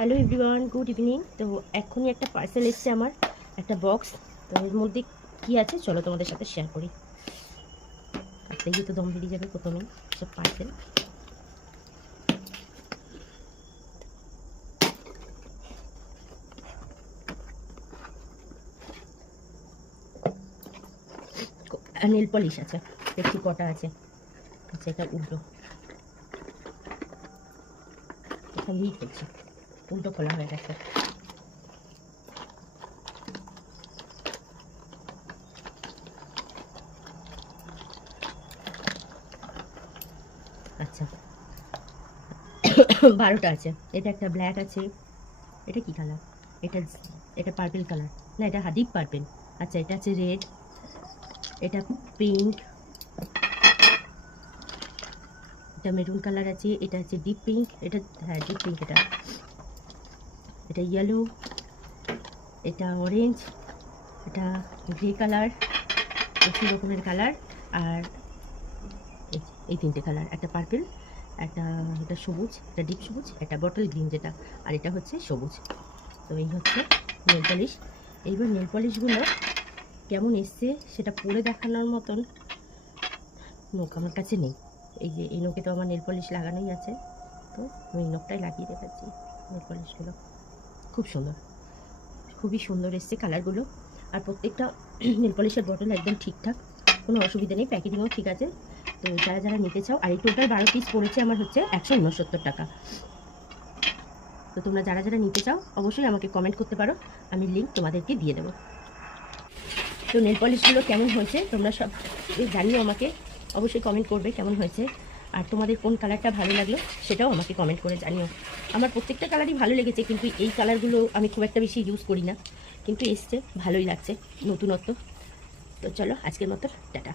Hello everyone, good evening. তো এখনই একটা পার্সেল এসছে আমার, একটা বক্স। তো এর মধ্যে কী আছে চলো তোমাদের সাথে শেয়ার করি। আচ্ছা, এই তো দম বেরিয়ে যাবে প্রথমেই সব পার্সেল। নেল পলিশ আছে, দেখছি কটা আছে। আচ্ছা, এটা উল্টো, এটা লিক হচ্ছে, উল্টো খোলা হয়ে গেছে। আচ্ছা 12টা আছে। এটা একটা ব্ল্যাক আছে, এটা কি কালার? এটা এটা পার্পেল কালার, না এটা ডিপ পার্পেল। আচ্ছা, এটা আছে রেড, এটা পিঙ্ক, এটা মেরুন কালার আছে, এটা আছে ডিপ পিঙ্ক, এটা হ্যাঁ ডিপ পিঙ্ক, এটা ইয়েলো, এটা অরেঞ্জ, এটা গ্রে কালার, একই রকমের কালার। আর এই তিনটে কালার, একটা পার্পেল, এটা সবুজ, এটা ডিপ সবুজ, একটা বটল গ্রিন যেটা, আর এটা হচ্ছে সবুজ। তো এই হচ্ছে নেল পলিশ। এইবার নেল পলিশগুলো কেমন এসছে সেটা পরে দেখানোর মতন নোক আমার কাছে নেই। এই যে এই নোকে তো আমার নেল পলিশ লাগানোই আছে, তো আমি এই নোকটাই লাগিয়ে দেখাচ্ছি। নেল পলিশগুলো খুব সুন্দর, খুবই সুন্দর এসছে কালারগুলো। আর প্রত্যেকটা নেল পলিশের বটল একদম ঠিকঠাক, কোনো অসুবিধা নেই, প্যাকেটিংও ঠিক আছে। তো যারা যারা নিতে চাও, আর এই টোটাল 12 পিস পড়েছে আমার হচ্ছে 169 টাকা। তো তোমরা যারা যারা নিতে চাও অবশ্যই আমাকে কমেন্ট করতে পারো, আমি লিঙ্ক তোমাদেরকে দিয়ে দেবো। তো নেল পলিশগুলো কেমন হয়েছে তোমরা সব জানিও আমাকে, অবশ্যই কমেন্ট করবে কেমন হয়েছে। আর তোমাদের কোন কালারটা ভালো লাগলো সেটাও আমাকে কমেন্ট করে জানিও। আমার প্রত্যেকটা কালারই ভালো লেগেছে, কিন্তু এই কালারগুলো আমি খুব একটা বেশি ইউজ করি না, কিন্তু এসছে ভালোই লাগছে, নতুনত্ব। তো চলো আজকের মতো টাটা।